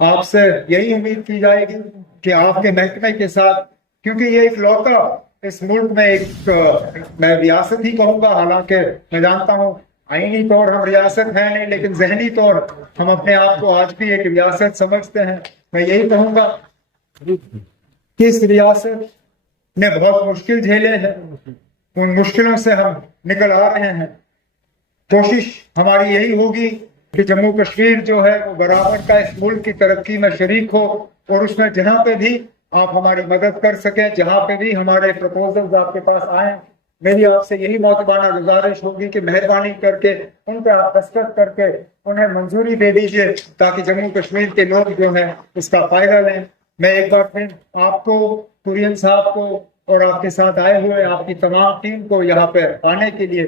आपसे यही उम्मीद की जाएगी कि आपके महकमे के साथ, क्योंकि ये एक लौता इस मुल्क में मैं रियासत ही कहूंगा, हालांकि मैं जानता हूं आईनी तौर हम रियासत हैं नहीं, लेकिन जहनी तौर हम अपने आप को आज भी एक रियासत समझते हैं। मैं यही कहूंगा कि इस रियासत ने बहुत मुश्किल झेले हैं, उन मुश्किलों से हम निकल आ रहे हैं। कोशिश हमारी यही होगी कि जम्मू कश्मीर जो है वो बराबर का इस मुल्क की तरक्की में शरीक हो, और उसमें जहां पे भी आप हमारी मदद कर सकें, जहां पे भी हमारे प्रपोजल्स आपके पास आए, मेरी आपसे यही मौतबाना गुजारिश होगी कि मेहरबानी करके उन पर आप दस्तखत करके उन्हें मंजूरी दे दीजिए, ताकि जम्मू कश्मीर के लोग जो हैं इसका फायदा लें। मैं एक बार फिर आपको, कुरियन साहब को और आपके साथ आए हुए आपकी तमाम टीम को यहाँ पे आने के लिए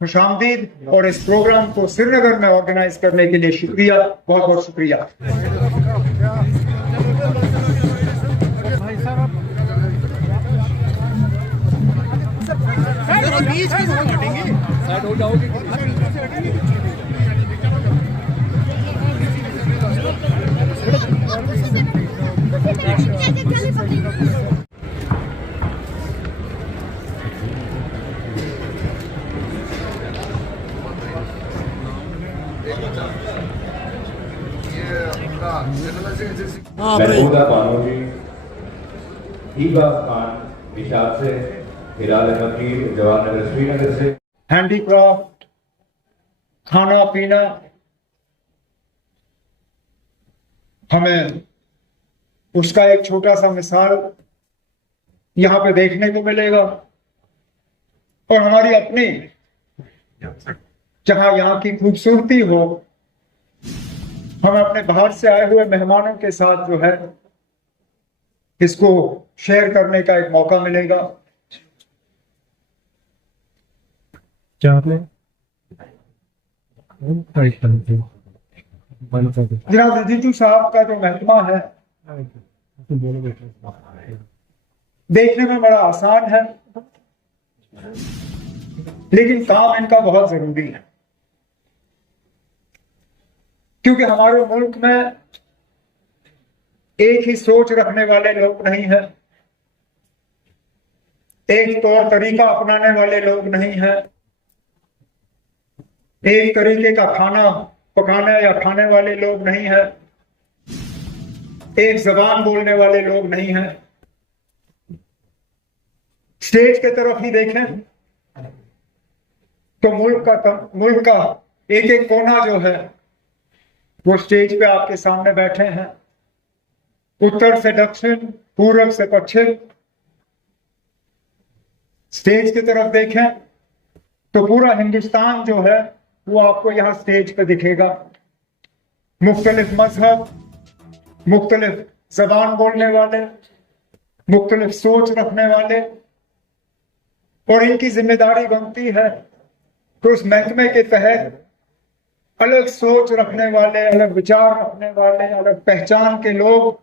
खुशामदीद और इस प्रोग्राम को श्रीनगर में ऑर्गेनाइज करने के लिए शुक्रिया, बहुत बहुत शुक्रिया। हो जाओगे महबूबा बानोजी, हीबा खान निशात से, हिलाल फकीर जवाहर नगर श्रीनगर से। हैंडीक्राफ्ट, खाना पीना, हमें उसका एक छोटा सा मिसाल यहाँ पे देखने को मिलेगा। और हमारी अपनी जहां यहाँ की खूबसूरती हो, हमें अपने बाहर से आए हुए मेहमानों के साथ जो है इसको शेयर करने का एक मौका मिलेगा। जनाब रिजिजू साहब का जो महकमा है देखने में बड़ा आसान है, लेकिन काम इनका बहुत जरूरी है, क्योंकि हमारे मुल्क में एक ही सोच रखने वाले लोग नहीं है, एक तौर तरीका अपनाने वाले लोग नहीं है, एक तरीके का खाना पकाने या खाने वाले लोग नहीं है, एक जबान बोलने वाले लोग नहीं है। स्टेज के तरफ ही देखें तो मुल्क का एक एक कोना जो है वो स्टेज पे आपके सामने बैठे हैं, उत्तर से दक्षिण, पूरब से पश्चिम। स्टेज की तरफ देखें तो पूरा हिंदुस्तान जो है वो आपको यहां स्टेज पे दिखेगा। मुख्तलिफ मजहब, मुख्तलिफ जबान बोलने वाले, मुख्तलिफ सोच रखने वाले, और इनकी जिम्मेदारी बनती है तो उस महकमे के तहत अलग सोच रखने वाले, अलग विचार रखने वाले, अलग पहचान के लोग,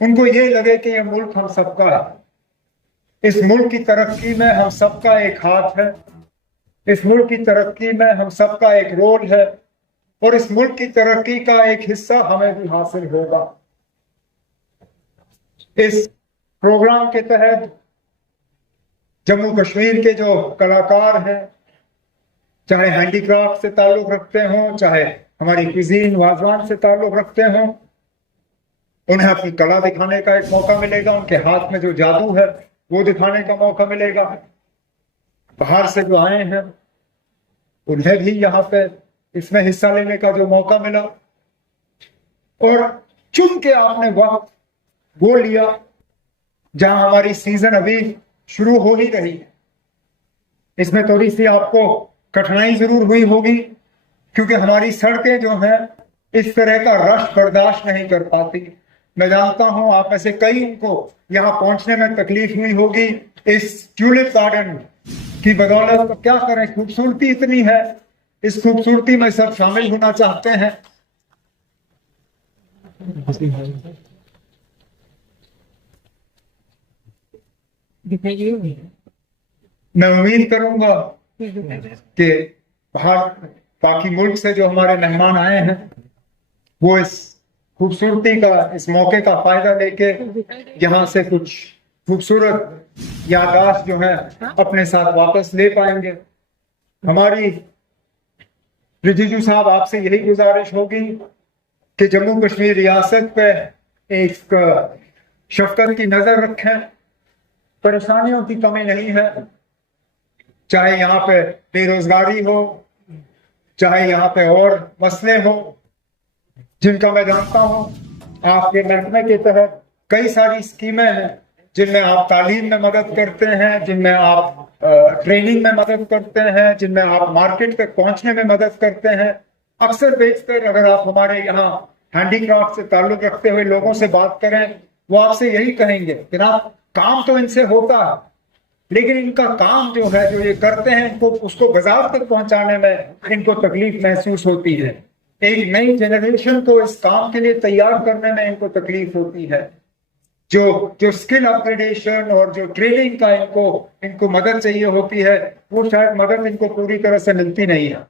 उनको ये लगे कि ये मुल्क हम सबका है, इस मुल्क की तरक्की में हम सबका एक हाथ है, इस मुल्क की तरक्की में हम सबका एक रोल है, और इस मुल्क की तरक्की का एक हिस्सा हमें भी हासिल होगा। इस प्रोग्राम के तहत जम्मू कश्मीर के जो कलाकार हैं, चाहे हैंडीक्राफ्ट से ताल्लुक रखते हों, चाहे हमारी क्विजीन वाजवान से ताल्लुक रखते हों, उन्हें अपनी कला दिखाने का एक मौका मिलेगा, उनके हाथ में जो जादू है वो दिखाने का मौका मिलेगा। बाहर से जो आए हैं उन्हें भी यहाँ पे इसमें हिस्सा लेने का जो मौका मिला, और चुन के आपने वक्त वो लिया जहां हमारी सीजन अभी शुरू हो ही रही है। इसमें थोड़ी सी आपको कठिनाई जरूर हुई होगी, क्योंकि हमारी सड़कें जो हैं इस तरह का रश बर्दाश्त नहीं कर पाती। मैं जानता हूं आप में से कई को यहाँ पहुंचने में तकलीफ हुई होगी। इस ट्यूलिप गार्डन की बदौलत तो क्या करें, खूबसूरती इतनी है, इस खूबसूरती में सब शामिल होना चाहते हैं। मैं उम्मीद करूंगा कि बाहर बाकी मुल्क से जो हमारे मेहमान आए हैं वो इस खूबसूरती का, इस मौके का फायदा लेके यहाँ से कुछ खूबसूरत याददाश्त जो है अपने साथ वापस ले पाएंगे। हमारी रिजिजू साहब आपसे यही गुजारिश होगी कि जम्मू कश्मीर रियासत पे एक शफकत की नजर रखें। परेशानियों की कमी नहीं है, चाहे यहाँ पे बेरोजगारी हो, चाहे यहाँ पे और मसले हो जिनका मैं जानता हूँ। आपके महकमे के तहत कई सारी स्कीमें हैं जिनमें आप तालीम में मदद करते हैं, जिनमें आप ट्रेनिंग में मदद करते हैं, जिनमें आप मार्केट तक पहुंचने में मदद करते हैं। अक्सर बेशतर अगर आप हमारे यहाँ हैंडीक्राफ्ट से ताल्लुक रखते हुए लोगों से बात करें, वो आपसे यही कहेंगे कि ना, काम तो इनसे होता है, लेकिन इनका काम जो है, जो ये करते हैं, इनको उसको बाजार तक पहुंचाने में इनको तकलीफ महसूस होती है। एक नई जनरेशन को इस काम के लिए तैयार करने में इनको तकलीफ होती है। जो स्किल अपग्रेडेशन और जो ट्रेनिंग का इनको मदद चाहिए होती है, वो शायद मदद इनको पूरी तरह से मिलती नहीं है।